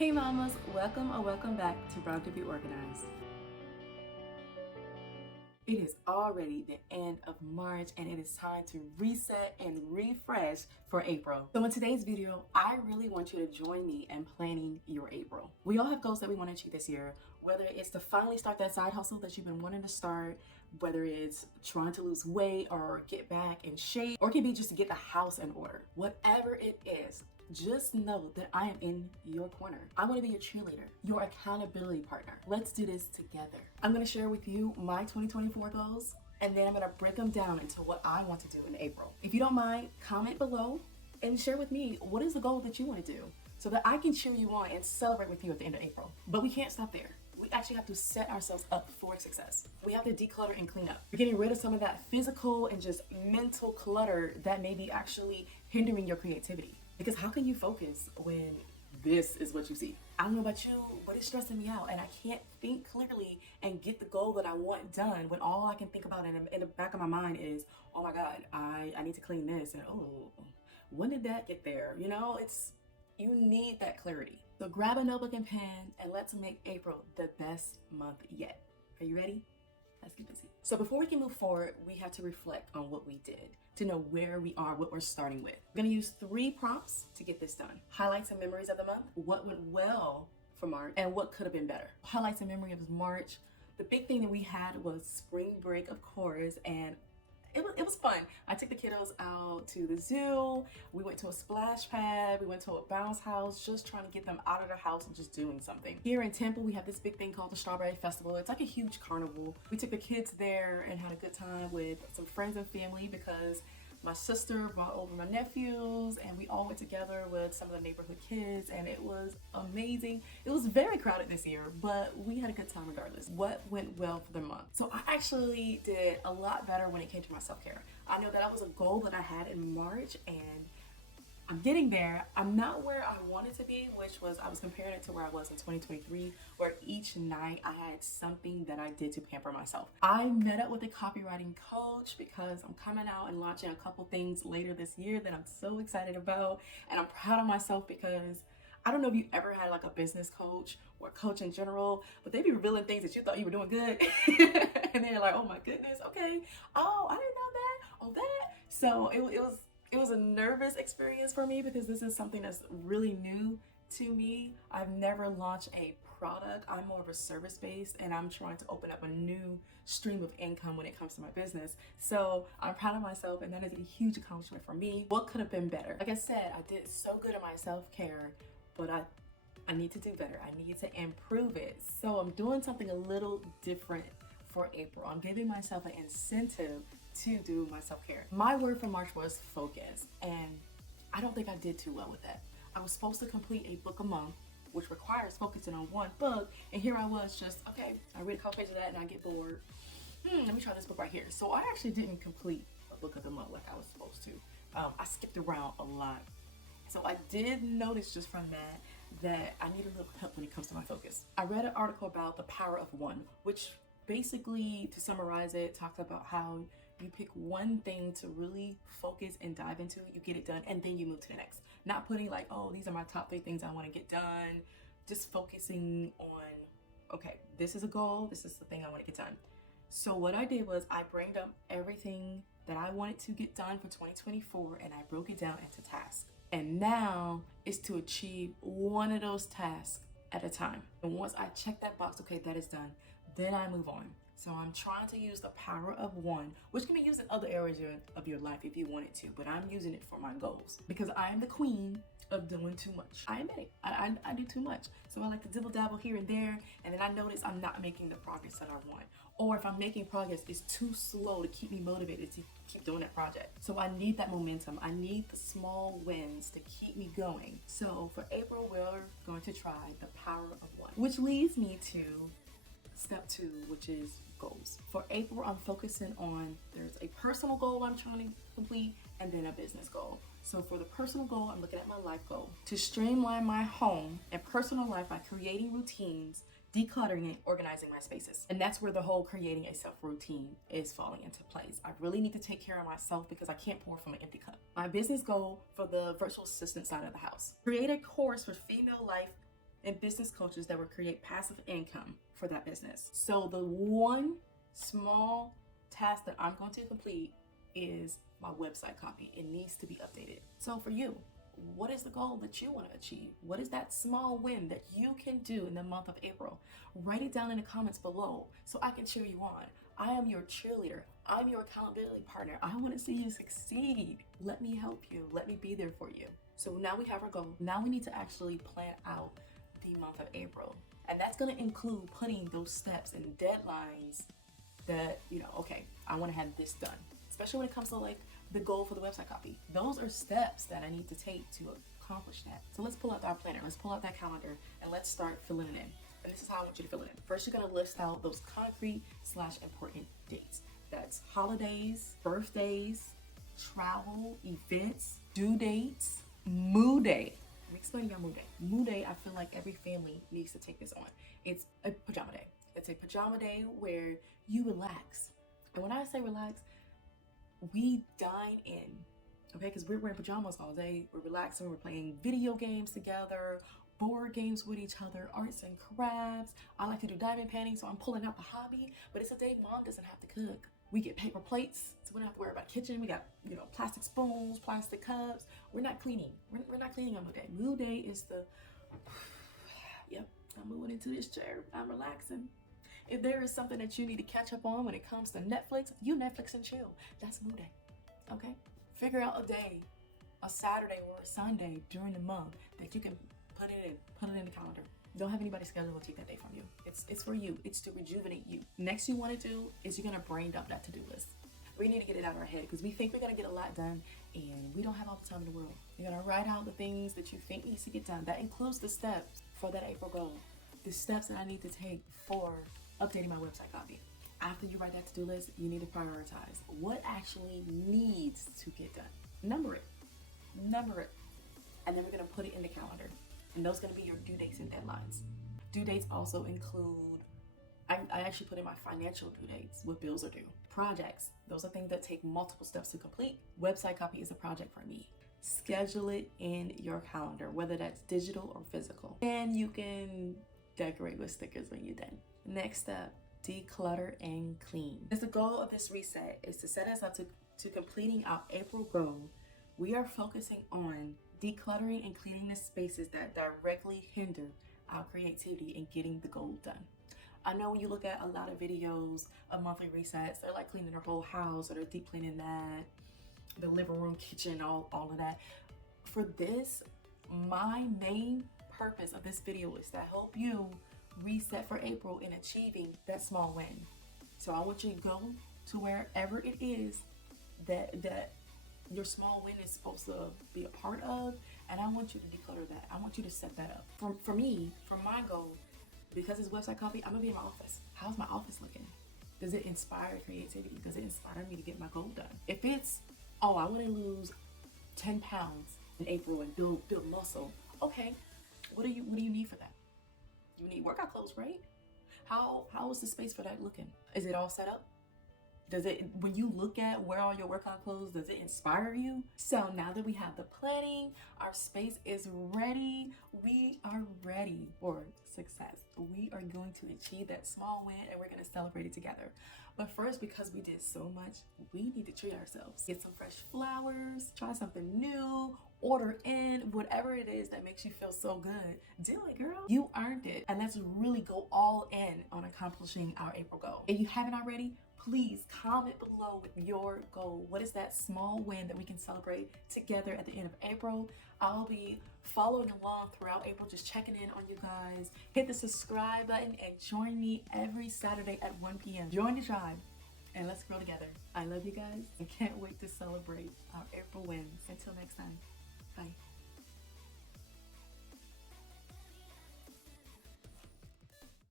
Hey mamas, welcome or welcome back to Brown to Be Organized. It is already the end of March and it is time to reset and refresh for April. So in today's video, I really want you to join me in planning your April. We all have goals that we want to achieve this year, whether it's to finally start that side hustle that you've been wanting to start, whether it's trying to lose weight or get back in shape, or it can be just to get the house in order. Whatever it is, just know that I am in your corner. I want to be your cheerleader, your accountability partner. Let's do this together. I'm going to share with you my 2024 goals, and then I'm going to break them down into what I want to do in April. If you don't mind, comment below and share with me what is the goal that you want to do so that I can cheer you on and celebrate with you at the end of April. But we can't stop there. We actually have to set ourselves up for success. We have to declutter and clean up. We're getting rid of some of that physical and just mental clutter that may be actually hindering your creativity. Because how can you focus when this is what you see? I don't know about you, but it's stressing me out and I can't think clearly and get the goal that I want done when all I can think about in the back of my mind is, oh my God, I need to clean this, and oh, when did that get there? You know, you need that clarity. So grab a notebook and pen and let's make April the best month yet. Are you ready? Let's get busy. So before we can move forward, we have to reflect on what we did to know where we are, what we're starting with. We're gonna use 3 prompts to get this done. Highlights and memories of the month, what went well for March, and what could have been better. Highlights and memory of March. The big thing that we had was spring break, of course, and it was fun. I took the kiddos out to the zoo. We went to a splash pad. We went to a bounce house, just trying to get them out of the house and just doing something. Here in Temple, we have this big thing called the Strawberry Festival. It's like a huge carnival. We took the kids there and had a good time with some friends and family because my sister brought over my nephews and we all went together with some of the neighborhood kids and it was amazing. It was very crowded this year, but we had a good time regardless. What went well for the month? So I actually did a lot better when it came to my self-care. I know that was a goal that I had in March and I'm getting there. I'm not where I wanted to be, which was I was comparing it to where I was in 2023, where each night I had something that I did to pamper myself. I met up with a copywriting coach because I'm coming out and launching a couple things later this year that I'm so excited about. And I'm proud of myself because I don't know if you ever had like a business coach or a coach in general, but they be revealing things that you thought you were doing good. And then you're like, oh my goodness, okay. Oh, I didn't know that. Oh, that. So it was a nervous experience for me because this is something that's really new to me. I've never launched a product. I'm more of a service based and I'm trying to open up a new stream of income when it comes to my business. So I'm proud of myself and that is a huge accomplishment for me. What could have been better? Like I said, I did so good in my self-care, but I need to do better. I need to improve it. So I'm doing something a little different for April. I'm giving myself an incentive to do my self-care. My word for March was focus, and I don't think I did too well with that. I was supposed to complete a book a month, which requires focusing on one book, and here I was just, okay, I read a couple pages of that and I get bored. Let me try this book right here. So I actually didn't complete a book of the month like I was supposed to. I skipped around a lot. So I did notice just from that I need a little help when it comes to my focus. I read an article about the power of one, which basically, to summarize it, talks about how you pick one thing to really focus and dive into, you get it done, and then you move to the next. Not putting like, oh, these are my top 3 things I want to get done. Just focusing on, okay, this is a goal, this is the thing I want to get done. So what I did was I brained up everything that I wanted to get done for 2024 and I broke it down into tasks. And now it's to achieve one of those tasks at a time. And once I check that box, okay, that is done, then I move on. So I'm trying to use the power of one, which can be used in other areas of your life if you wanted to, but I'm using it for my goals because I am the queen of doing too much. I admit it, I do too much. So I like to dibble dabble here and there, and then I notice I'm not making the progress that I want. Or if I'm making progress, it's too slow to keep me motivated to keep doing that project. So I need that momentum. I need the small wins to keep me going. So for April, we're going to try the power of one, which leads me to step 2, which is goals. For April, I'm focusing on, there's a personal goal I'm trying to complete and then a business goal. So for the personal goal, I'm looking at my life goal to streamline my home and personal life by creating routines, decluttering and organizing my spaces. And that's where the whole creating a self routine is falling into place. I really need to take care of myself because I can't pour from an empty cup. My business goal for the virtual assistant side of the house: create a course for female life and business coaches that will create passive income for that business. So the one small task that I'm going to complete is my website copy. It needs to be updated. So for you, what is the goal that you want to achieve? What is that small win that you can do in the month of April? Write it down in the comments below so I can cheer you on. I am your cheerleader. I'm your accountability partner. I want to see you succeed. Let me help you. Let me be there for you. So now we have our goal. Now we need to actually plan out the month of April. And that's going to include putting those steps and deadlines that, okay, I want to have this done. Especially when it comes to like the goal for the website copy. Those are steps that I need to take to accomplish that. So let's pull out our planner. Let's pull out that calendar and let's start filling it in. And this is how I want you to fill it in. First, you're gonna list out those concrete/important dates. That's holidays, birthdays, travel, events, due dates, Moo Day. Let me explain your Moo Day. Moo Day, I feel like every family needs to take this on. It's a pajama day. It's a pajama day where you relax. And when I say relax, we dine in, okay? Because we're wearing pajamas all day. We're relaxing. We're playing video games together, board games with each other, arts and crafts. I like to do diamond painting, so I'm pulling out the hobby. But it's a day mom doesn't have to cook. We get paper plates, so we don't have to worry about kitchen. We got, plastic spoons, plastic cups. We're not cleaning. We're not cleaning on Moo Day. Moo Day is the, yep, I'm moving into this chair. I'm relaxing. If there is something that you need to catch up on when it comes to Netflix, you Netflix and chill. That's Moo Day, okay? Figure out a day, a Saturday or a Sunday during the month that you can put it in the calendar. Don't have anybody scheduled to take that day from you. It's for you. It's to rejuvenate you. Next you want to do is you're gonna brain dump that to-do list. We need to get it out of our head because we think we're gonna get a lot done and we don't have all the time in the world. You're gonna write out the things that you think needs to get done. That includes the steps for that April goal. The steps that I need to take for updating my website copy. After you write that to-do list, you need to prioritize what actually needs to get done. Number it, and then we're gonna put it in the calendar. And those are gonna be your due dates and deadlines. Due dates also include, I actually put in my financial due dates, what bills are due. Projects, those are things that take multiple steps to complete. Website copy is a project for me. Schedule it in your calendar, whether that's digital or physical. And you can decorate with stickers when you're done. Next up, declutter and clean. As the goal of this reset is to set us up to completing our April goal, we are focusing on decluttering and cleaning the spaces that directly hinder our creativity in getting the goal done. I know when you look at a lot of videos of monthly resets, they're like cleaning their whole house or they're deep cleaning that, the living room, kitchen, all of that. For this, my main purpose of this video is to help you reset for April in achieving that small win. So I want you to go to wherever it is that your small win is supposed to be a part of, and I want you to declutter that. I want you to set that up. For me, for my goal, because it's website copy, I'm gonna be in my office. How's my office looking? Does it inspire creativity? Does it inspire me to get my goal done? If it's, I want to lose 10 pounds in April and build muscle, okay, what do you need for that? You need workout clothes, right? How is the space for that looking? Is it all set up? Does it, when you look at where all your workout clothes, does it inspire you? So now that we have the planning, our space is ready. We are ready for success. We are going to achieve that small win and we're going to celebrate it together. But first, because we did so much, we need to treat ourselves. Get some fresh flowers, try something new, order in, whatever it is that makes you feel so good. Do it, girl. You earned it. And let's really go all in on accomplishing our April goal. If you haven't already, please comment below with your goal. What is that small win that we can celebrate together at the end of April? I'll be following along throughout April, just checking in on you guys. Hit the subscribe button and join me every Saturday at 1 p.m. Join the tribe and let's grow together. I love you guys and can't wait to celebrate our April wins. Until next time, bye.